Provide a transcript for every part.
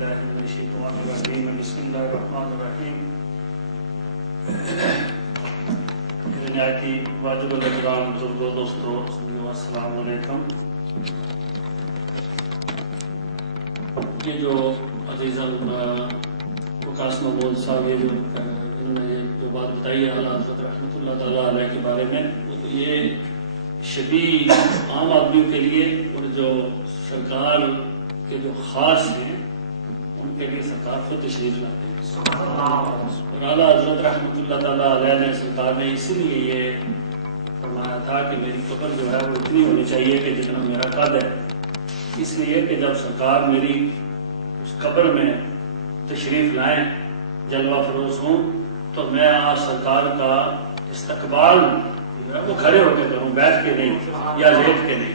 بسم اللہ الرحمن الرحیم. نہایتی واجب الاحترام بزرگوں دوستوں السلام علیکم. یہ جو عزیزم وقاص محمود صاحب انہوں نے جو بات بتائی ہے اعلیٰ حضرت رحمۃ اللہ تعالیٰ علیہ کے بارے میں، یہ شدید عام آدمیوں کے لیے اور جو سرکار کے جو خاص ہیں ان کے لیے سرکار خود تشریف لاتے ہیں. اور اعلیٰ حضرت رحمۃ اللہ تعالیٰ علیہ نے سرکار نے اسی لیے یہ فرمایا تھا کہ میری قبر جو ہے وہ اتنی ہونی چاہیے کہ جتنا میرا قد ہے، اس لیے کہ جب سرکار میری اس قبر میں تشریف لائیں، جلوہ فروز ہوں، تو میں آج سرکار کا استقبال جو ہے وہ کھڑے ہو کے کروں، بیٹھ کے نہیں یا لیٹ کے نہیں.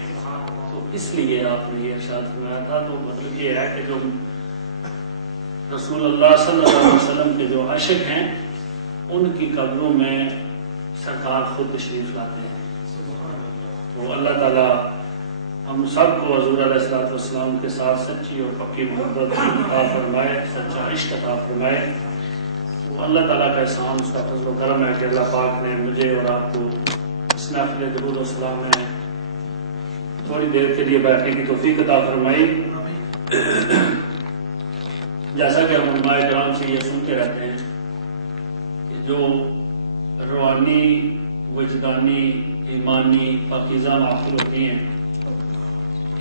تو اس لیے آپ نے یہ ارشاد فرمایا تھا. تو مطلب یہ ہے کہ جو رسول اللہ صلی اللہ علیہ وسلم کے جو عاشق ہیں ان کی قبروں میں سرکار خود تشریف لاتے ہیں. تو اللہ تعالیٰ ہم سب کو حضور علیہ السلام کے ساتھ سچی اور پکی محبت عطا فرمائے، سچا عشق عطا فرمائے. وہ اللہ تعالیٰ کا احسان، اس کا فضل و کرم ہے کہ اللہ پاک نے مجھے اور آپ کو اس محفل درود و سلام میں تھوڑی دیر کے لیے بیٹھنے کی توفیق عطا فرمائی. جیسا کہ ہم علماء کرام سے یہ سنتے رہتے ہیں کہ جو روحانی، وجدانی، ایمانی پاکیزہ محفل ہوتی ہیں،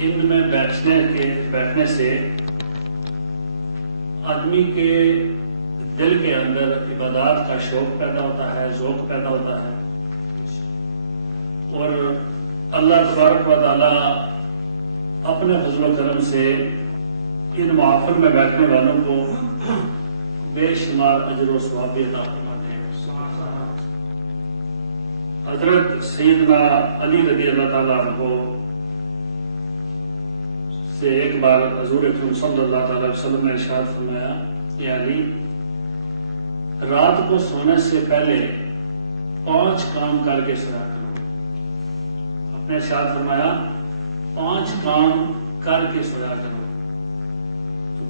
ان میں بیٹھنے سے آدمی کے دل کے اندر عبادات کا شوق پیدا ہوتا ہے، ذوق پیدا ہوتا ہے، اور اللہ تبارک و تعالیٰ اپنے فضل و کرم سے ان محافل میں بیٹھنے والوں کو بے شمار اجر و ثواب عطا فرماتے ہیں. حضرت سیدنا علی رضی اللہ تعالیٰ عنہ سے ایک بار حضور اکرم صلی اللہ تعالی وسلم نے ارشاد فرمایا کہ علی، رات کو سونے سے پہلے 5 کام کر کے سویا کرو. اپنے ارشاد فرمایا 5 کام کر کے سویا کرو.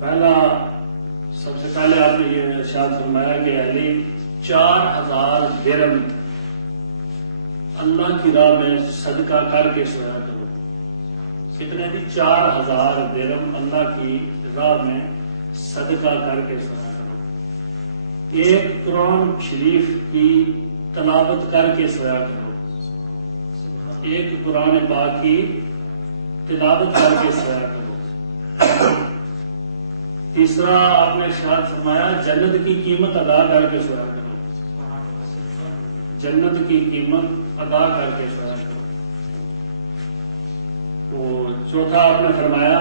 پہلا، سب سے پہلے آپ نے یہ ارشاد فرمایا کہ علی 4000 درہم اللہ کی راہ میں صدقہ کر کے سویا کرو. کتنے بھی 4000 درہم اللہ کی راہ میں صدقہ کر کے سویا کرو. 1 قرآن شریف کی تلاوت کر کے سویا کرو. 1 قرآن پاک کی تلاوت کر کے سویا کرو. تیسرا، آپ نے ارشاد فرمایا جنت کی قیمت ادا کر کے سویا کرو. جنت کی قیمت ادا کر کے سویا کرو. تو چوتھا آپ نے فرمایا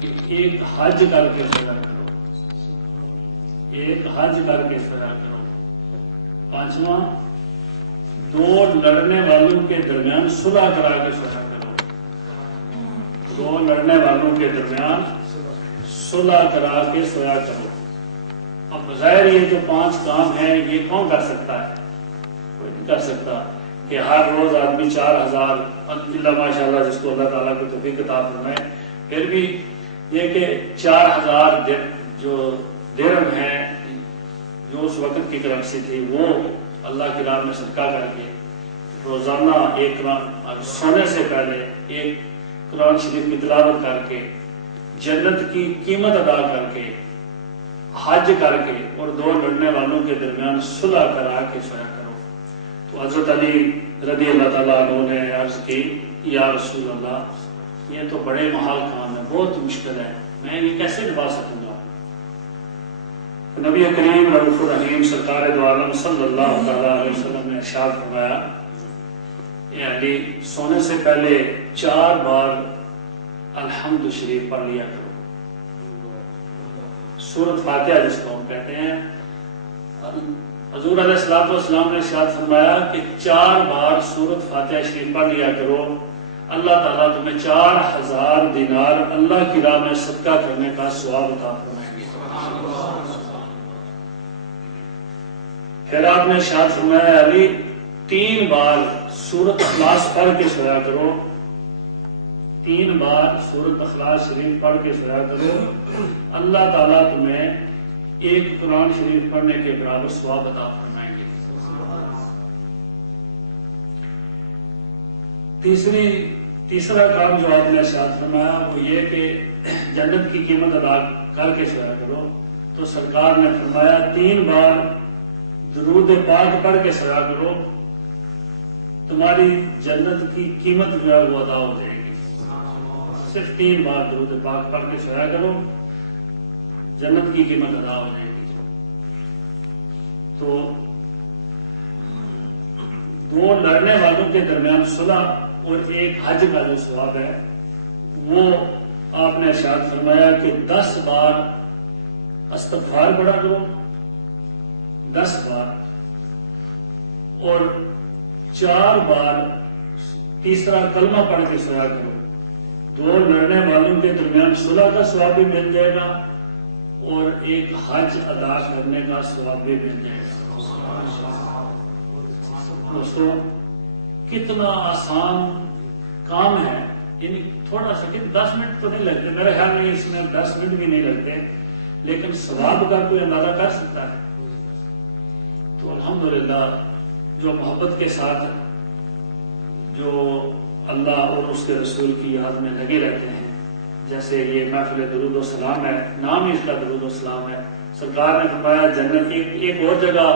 کہ 1 حج کر کے سویا کرو. 1 حج کر کے سویا کرو. 5واں، 2 لڑنے والوں کے درمیان صلح کرا کے سویا کرو. 2 لڑنے والوں کے درمیان صلح کرا کے سویا کرو. اب بظاہر یہ جو 5 کام ہیں یہ کون کر سکتا ہے؟ کوئی نہیں کر سکتا کہ ہر روز آدمی 4000 اللہ ماشاء اللہ جس کو اللہ تعالیٰ کو توفیق عطا فرمائے. پھر بھی یہ کہ 4000 جو درہم ہیں جو اس وقت کی کرنسی تھی وہ اللہ کی راہ میں صدقہ کر کے روزانہ 1 قرآن، سونے سے پہلے 1 قرآن شریف کی تلاوت کر کے، جنت کی قیمت ادا کر کے، حج کر کے، اور 2 لڑنے والوں کے درمیان صلح کرا کے سویا کرو. تو حضرت علی رضی اللہ تعالیٰ عنہ نے عرض کی یا رسول اللہ، یہ تو بڑے محال کام ہے، بہت مشکل ہے، میں یہ کیسے نبھا سکوں گا؟ نبی کریم رؤوف الرحیم سرکار دو عالم صلی اللہ تعالیٰ علیہ وسلم نے ارشاد فرمایا اے علی، سونے سے پہلے 4 بار الحمد شریف پڑھ لیا کرو. سورۃ فاتحہ جس کو ہم کہتے ہیں. حضور علیہ السلام نے ارشاد فرمایا کہ 4 بار سورۃ فاتحہ شریف پڑھ لیا کرو، اللہ تعالیٰ تمہیں 4000 دینار اللہ کی راہ میں صدقہ کرنے کا ثواب عطا فرمائیں گے. پھر آپ نے ارشاد فرمایا علی، 3 بار سورۃ اخلاص پڑھ کے سویا کرو، 3 بار سورۃ اخلاص شریف پڑھ کے سویا کرو، اللہ تعالیٰ تمہیں ایک قرآن شریف پڑھنے کے برابر ثواب عطا فرمائیں گے۔ تیسرا کام جو آپ نے ارشاد فرمایا وہ یہ کہ جنت کی قیمت ادا کر کے سویا کرو، تو سرکار نے فرمایا 3 بار درود پاک پڑھ کے سویا کرو، تمہاری جنت کی قیمت جو ہے وہ ادا ہو جائے گی۔ صرف 3 بار درود پاک پڑھ کے سویا کرو، جنت کی قیمت ادا ہو جائے گی۔ تو 2 لڑنے والوں کے درمیان صلح اور ایک حج کا جو ثواب ہے وہ آپ نے ارشاد فرمایا کہ 10 بار استغفار پڑھا کرو، 10 بار، اور 4 بار تیسرا کلمہ پڑھ کے سویا کرو۔ 2 لڑنے والوں کے درمیان صلح کا ثواب بھی مل جائے گا اور ایک حج ادا کرنے کا ثواب بھی مل جائے گا۔ دوستو کتنا آسان کام ہے، یعنی تھوڑا سا 10 منٹ تو نہیں لگتے، میرے خیال میں اس میں 10 منٹ بھی نہیں لگتے، لیکن ثواب کا کوئی اندازہ کر سکتا ہے؟ تو الحمدللہ جو محبت کے ساتھ جو اللہ اور اس کے رسول کی یاد میں لگے رہتے ہیں، جیسے یہ محفل درود و سلام ہے، نام ہی اس کا درود و سلام ہے۔ سرکار نے فرمایا جنت ایک اور جگہ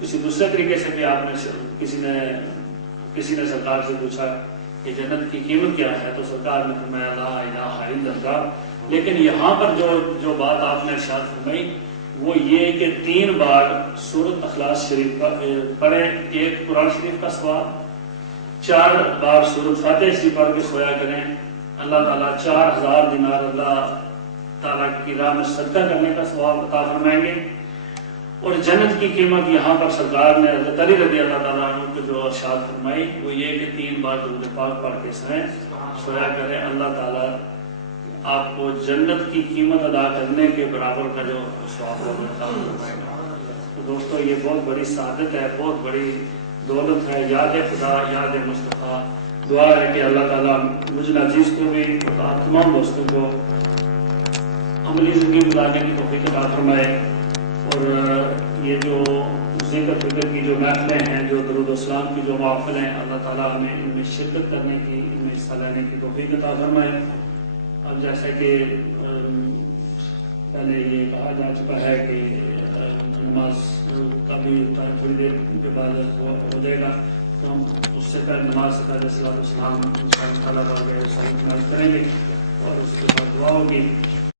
کسی دوسرے طریقے سے بھی آپ نے کسی نے سرکار سے پوچھا کہ جنت کی قیمت کیا ہے، تو سرکار نے فرمایا لا الہ الا اللہ۔ لیکن یہاں پر جو بات آپ نے ارشاد فرمائی وہ یہ کہ 3 بار سورۃ اخلاص شریف پڑھیں، ایک قرآن شریف کا ثواب، 4 بار سورۃ فاتحہ شریف پڑھ کے سویا کریں، اللہ تعالیٰ 4000 دینار اللہ تعالیٰ کی راہ میں صدقہ کرنے کا ثواب عطا فرمائیں گے۔ اور جنت کی قیمت یہاں پر سرکار نے حضرت علی رضی اللہ تعالیٰ عنہ کو جو ارشاد فرمائی وہ یہ کہ 3 بار درود پاک پڑھ کے سویا کریں، اللہ تعالیٰ آپ کو جنت کی قیمت ادا کرنے کے برابر کا جو ثواب عطا فرمائے گا۔ تو دوستو یہ بہت بڑی سعادت ہے، بہت بڑی دولت ہے، یاد خدا، یاد مصطفیٰ۔ دعا ہے کہ اللہ تعالیٰ مجھ عزیز کو بھی اور تمام دوستوں کو عملی زندگی گزارنے کی توفیق عطا فرمائے، اور یہ جو ذکر فکر کی جو محفلیں ہیں، جو درود و سلام کی جو محفل ہیں، اللہ تعالیٰ ہمیں ان میں شرکت کرنے کی، ان میں حصہ لینے کی توفیق عطا فرمائے۔ اب جیسا کہ پہلے یہ کہا جا چکا ہے کہ نماز کا بھی ٹائم تھوڑی دیر کے بعد ہو جائے گا، تو ہم اس سے پہلے نماز سے پہلے صلاۃ و سلام انشاء اللہ تعالیٰ کریں گے اور اس کے بعد دعا ہوگی۔